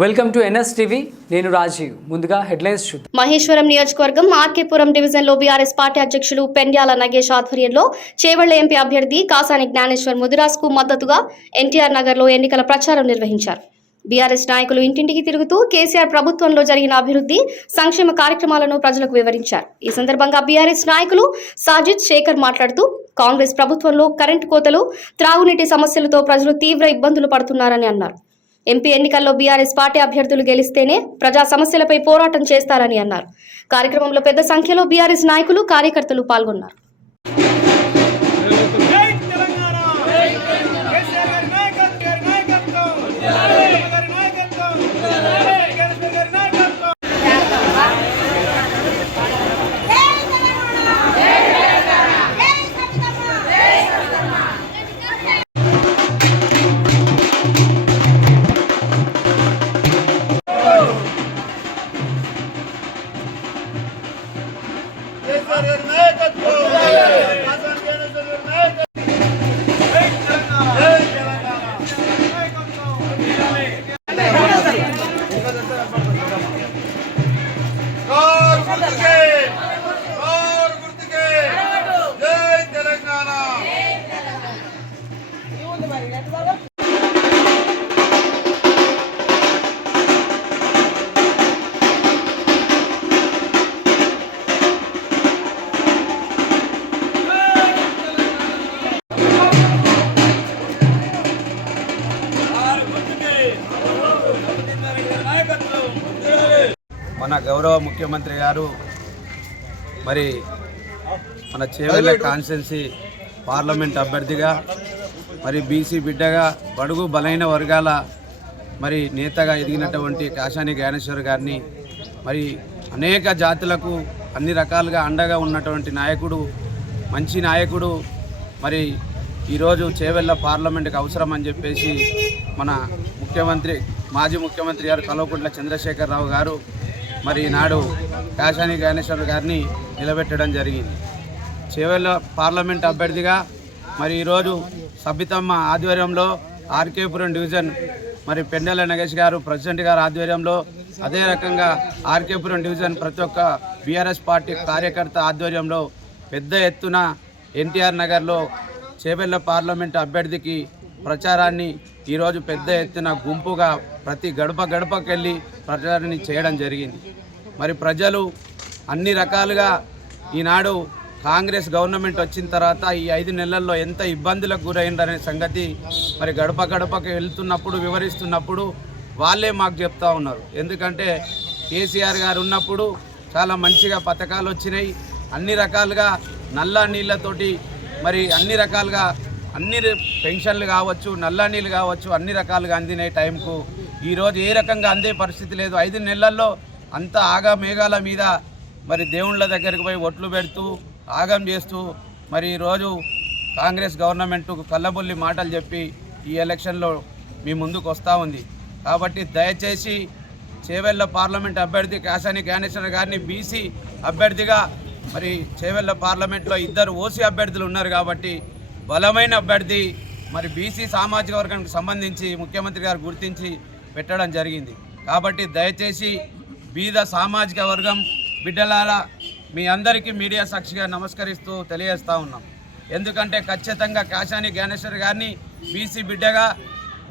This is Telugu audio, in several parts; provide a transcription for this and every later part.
Welcome to NS TV. నేను రాజీవ్. ముందుగా హెడ్లైన్స్ చూద్దాం. మహేశ్వరం నియోజకవర్గం ఆర్కేపురం డివిజన్లో బీఆర్ఎస్ పార్టీ అధ్యక్షులు పెండ్యాల నగేష్ ఆధ్వర్యంలో చేవళ్ళ ఎంపీ అభ్యర్థి కాసాని జ్ఞానేశ్వర్ ముదిరాజ్కు మద్దతుగా ఎన్టీఆర్ నగర్లో ఎన్నికల ప్రచారం నిర్వహించారు. బీఆర్ఎస్ నాయకులు ఇంటింటికి తిరుగుతూ కేసీఆర్ ప్రభుత్వంలో జరిగిన అభివృద్ధి సంక్షేమ కార్యక్రమాలను ప్రజలకు వివరించారు. ఈ సందర్భంగా బీఆర్ఎస్ నాయకులు సాజిద్ శేఖర్ మాట్లాడుతూ కాంగ్రెస్ ప్రభుత్వంలో కరెంటు కోతలు త్రాగునీటి సమస్యలతో ప్రజలు తీవ్ర ఇబ్బందులు పడుతున్నారని అన్నారు. ఎంపీ ఎన్నికల్లో బీఆర్ఎస్ పార్టీ అభ్యర్థులు గెలిస్తేనే ప్రజా సమస్యలపై పోరాటం చేస్తారని అన్నారు. కార్యక్రమంలో పెద్ద సంఖ్యలో బీఆర్ఎస్ నాయకులు కార్యకర్తలు పాల్గొన్నారు. నాయకత్వం. మన గౌరవ ముఖ్యమంత్రి గారు మరి మన చేవెళ్ళ కాన్స్టిట్యున్సీ పార్లమెంట్ అభ్యర్థిగా మరి బీసీ బిడ్డగా బడుగు బలైన వర్గాల మరి నేతగా ఎదిగినటువంటి కాశాని జ్ఞానేశ్వర్ గారిని మరి అనేక జాతులకు అన్ని రకాలుగా అండగా ఉన్నటువంటి నాయకుడు మంచి నాయకుడు మరి ఈరోజు చేవెళ్ళ పార్లమెంట్కి అవసరం అని చెప్పేసి మన ముఖ్యమంత్రి మాజీ ముఖ్యమంత్రి గారు కల్వకుంట్ల చంద్రశేఖరరావు గారు మరి ఈనాడు కాశాని జ్ఞానేశ్వర్ గారిని నిలబెట్టడం జరిగింది. చివరిలో పార్లమెంట్ అభ్యర్థిగా మరి ఈరోజు సబితమ్మ ఆధ్వర్యంలో ఆర్కేపురం డివిజన్ మరి పెండెల నగేష్ గారు ప్రెసిడెంట్ గారు ఆధ్వర్యంలో అదే రకంగా ఆర్కేపురం డివిజన్ ప్రతి ఒక్క బీఆర్ఎస్ పార్టీ కార్యకర్త ఆధ్వర్యంలో పెద్ద ఎత్తున ఎన్టీఆర్ నగర్లో చేవెళ్ళ పార్లమెంట్ అభ్యర్థికి ప్రచారాన్ని ఈరోజు పెద్ద ఎత్తున గుంపుగా ప్రతి గడప గడపకెళ్ళి ప్రచారాన్ని చేయడం జరిగింది. మరి ప్రజలు అన్ని రకాలుగా ఈనాడు కాంగ్రెస్ గవర్నమెంట్ వచ్చిన తర్వాత ఈ ఐదు నెలల్లో ఎంత ఇబ్బందులకు గురైందనే సంగతి మరి గడప గడపకి వెళ్తున్నప్పుడు వివరిస్తున్నప్పుడు వాళ్ళే మాకు చెప్తా ఉన్నారు. ఎందుకంటే కేసీఆర్ గారు ఉన్నప్పుడు చాలా మంచిగా పథకాలు వచ్చినాయి. అన్ని రకాలుగా నల్ల నీళ్ళతోటి మరి అన్ని రకాలుగా అన్ని పెన్షన్లు కావచ్చు నల్ల నీళ్ళు కావచ్చు అన్ని రకాలుగా అందినాయి టైంకు. ఈరోజు ఏ రకంగా అందే పరిస్థితి లేదు. ఐదు నెలల్లో అంత ఆగా మేఘాల మీద మరి దేవుళ్ళ దగ్గరికి పోయి ఒట్లు పెడుతూ ఆగం చేస్తూ మరి ఈరోజు కాంగ్రెస్ గవర్నమెంట్కు కళ్ళబొల్లి మాటలు చెప్పి ఈ ఎలక్షన్లో మీ ముందుకు వస్తూ ఉంది. కాబట్టి దయచేసి చేవెళ్ళ పార్లమెంట్ అభ్యర్థి కాసాని జ్ఞానేశ్వర గారిని బీసీ అభ్యర్థిగా మరి చేవెళ్ళ పార్లమెంట్లో ఇద్దరు ఓసీ అభ్యర్థులు ఉన్నారు కాబట్టి బలమైన అభ్యర్థి మరి బీసీ సామాజిక వర్గానికి సంబంధించి ముఖ్యమంత్రి గారు గుర్తించి పెట్టడం జరిగింది. కాబట్టి దయచేసి బీద సామాజిక వర్గం బిడ్డలారా మీ అందరికీ మీడియా సాక్షిగా నమస్కరిస్తూ తెలియజేస్తూ ఉన్నాం. ఎందుకంటే ఖచ్చితంగా కాశాని జ్ఞానేశ్వర్ గారిని బీసీ బిడ్డగా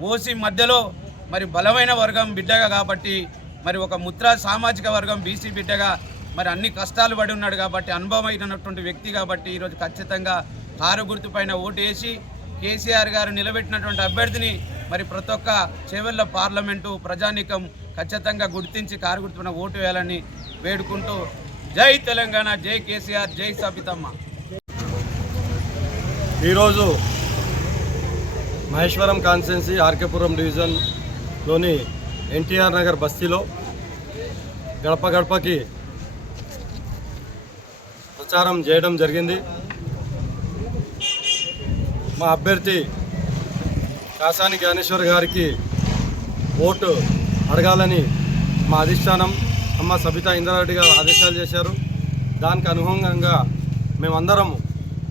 ఓసీ మధ్యలో మరి బలమైన వర్గం బిడ్డగా కాబట్టి మరి ఒక ముద్ర సామాజిక వర్గం బీసీ బిడ్డగా మరి అన్ని కష్టాలు పడి ఉన్నాడు కాబట్టి అనుభవమైనటువంటి వ్యక్తి కాబట్టి ఈరోజు ఖచ్చితంగా కారు గుర్తుపైన ఓటు వేసి కేసీఆర్ గారు నిలబెట్టినటువంటి అభ్యర్థిని మరి ప్రతి ఒక్క చేవెళ్ళ పార్లమెంటు ప్రజానీకం ఖచ్చితంగా గుర్తించి కారు గుర్తున్న ఓటు వేయాలని వేడుకుంటూ జై తెలంగాణ జై కేసీఆర్ జై సబితమ్మ. ఈరోజు మహేశ్వరం కాన్స్టెన్సీ ఆర్కేపురం డివిజన్లోని ఎన్టీఆర్ నగర్ బస్తీలో గడప గడపకి ప్రచారం చేయడం జరిగింది. మా అభ్యర్థి కాసాని జ్ఞానేశ్వర్ గారికి ఓటు అడగాలని మా అధిష్టానం అమ్మ సబితా ఇంద్రారెడ్డి గారు ఆదేశాలు చేశారు. దానికి అనుగుణంగా మేమందరం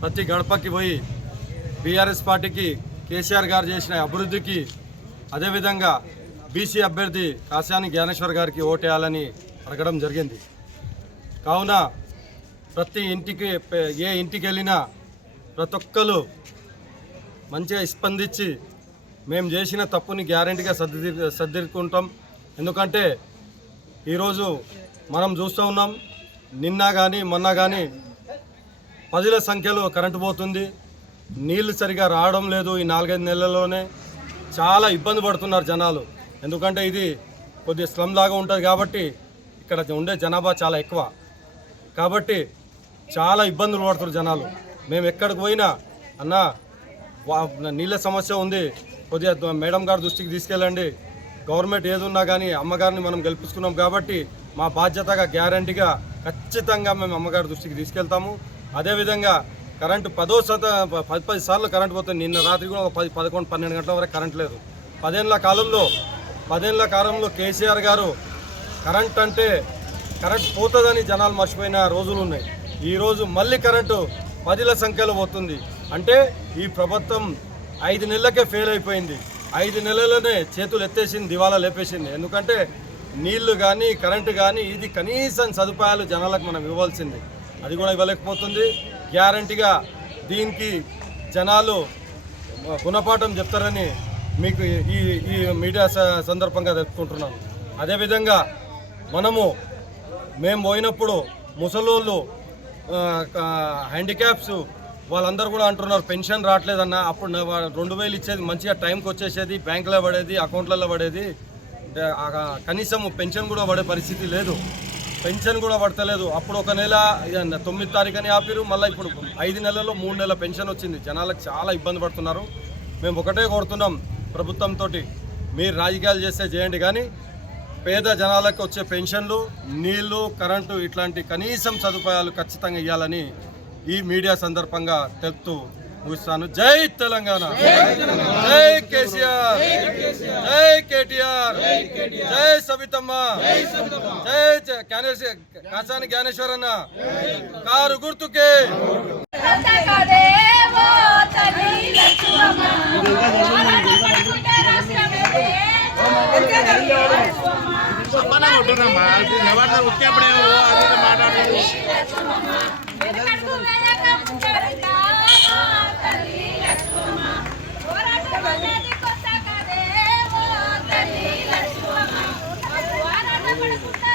ప్రతి గడపకి పోయి బీఆర్ఎస్ పార్టీకి కేసీఆర్ గారు చేసిన అభివృద్ధికి అదేవిధంగా బీసీ అభ్యర్థి కాశాని జ్ఞానేశ్వర్ గారికి ఓటేయాలని అడగడం జరిగింది. కావున ప్రతి ఇంటికి ఏ ఇంటికి వెళ్ళినా ప్రతి ఒక్కరు మంచిగా స్పందించి మేము చేసిన తప్పుని గ్యారంటీగా సర్ది సర్దిద్దుకుంటాం ఎందుకంటే ఈరోజు మనం చూస్తూ ఉన్నాం నిన్న కానీ మొన్న కానీ పదిల సంఖ్యలో కరెంటు పోతుంది. నీళ్ళు సరిగా రావడం లేదు ఈ నాలుగైదు నెలల్లోనే. చాలా ఇబ్బంది పడుతున్నారు జనాలు. ఎందుకంటే ఇది కొద్ది స్లమ్ లాగా ఉంటుంది కాబట్టి ఇక్కడ ఉండే జనాభా చాలా ఎక్కువ. కాబట్టి చాలా ఇబ్బందులు పడుతున్నారు జనాలు. మేము ఎక్కడికి పోయినా అన్న వా- నీళ్ళ సమస్య ఉంది కొద్దిగా మేడం గారి దృష్టికి తీసుకెళ్ళండి. గవర్నమెంట్ ఏది ఉన్నా కానీ అమ్మగారిని మనం గెలిపించుకున్నాం కాబట్టి మా బాధ్యతగా గ్యారంటీగా ఖచ్చితంగా మేము అమ్మగారి దృష్టికి తీసుకెళ్తాము. అదేవిధంగా కరెంటు పదో శాత పది పది సార్లు కరెంట్ పోతుంది నిన్న రాత్రి కూడా ఒక పది పదకొండు పన్నెండు గంటల వరకు కరెంట్ లేదు. పదేళ్ళ కాలంలో పదేళ్ళ కాలంలో కేసీఆర్ గారు కరెంట్ అంటే కరెంట్ పోతుందని జనాలు మర్చిపోయిన రోజులు ఉన్నాయి. ఈరోజు మళ్ళీ కరెంటు పదిల సంఖ్యలో పోతుంది. అంటే ఈ ప్రభుత్వం ఐదు నెలలకే ఫెయిల్ అయిపోయింది. ఐదు నెలలనే చేతులు ఎత్తేసింది దివాలా లేపేసింది. ఎందుకంటే నీళ్ళు కానీ కరెంటు కానీ ఇది కనీసం సదుపాయాలు జనాలకు మనం ఇవ్వాల్సింది. అది కూడా ఇవ్వలేకపోతుంది. గ్యారంటీగా దీనికి జనాలు గుణపాఠం చెప్తారని మీకు ఈ ఈ మీడియా సందర్భంగా తెలుపుకుంటున్నాను. అదేవిధంగా మనము మేము పోయినప్పుడు ముసలోళ్ళు హ్యాండిక్యాప్స్ వాళ్ళందరూ కూడా అంటున్నారు పెన్షన్ రావట్లేదన్న అప్పుడు రెండు వేలు ఇచ్చేది మంచిగా టైంకి వచ్చేసేది బ్యాంకులో పడేది అకౌంట్లలో పడేది కనీసం పెన్షన్ కూడా పడే పరిస్థితి లేదు. పెన్షన్ కూడా పడతలేదు. అప్పుడు ఒక నెల తొమ్మిది తారీఖుని ఆపిరు మళ్ళీ ఇప్పుడు ఐదు నెలల్లో మూడు నెలల పెన్షన్ వచ్చింది. జనాలకు చాలా ఇబ్బంది పడుతున్నారు. మేము ఒకటే కోరుతున్నాం ప్రభుత్వంతో మీరు రాజకీయాలు చేస్తే చేయండి కానీ పేద జనాలకు వచ్చే పెన్షన్లు నీళ్ళు కరెంటు ఇట్లాంటి కనీసం సదుపాయాలు ఖచ్చితంగా ఇవ్వాలని ఈ మీడియా సందర్భంగా తెలుపుతూ ముగిస్తాను జై తెలంగాణ. జై కేసీఆర్. జై కేటీఆర్. జై సబితమ్మ. జై జ- జ్ఞానేశ్వర కాసాని జ్ఞానేశ్వర్ అన్న కారు గుర్తుకే. దేవో తల్లి లక్ష్మమ్మ సమానంగా అది ఎవరితో ఉత్తేప్పుడేమో అది ఇది మాట్లాడేది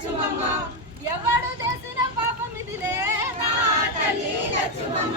లక్ష్మమ్మ ఎవడు చేసిన పాపం ఇదిలే నా తల్లి లక్ష్మమ్మ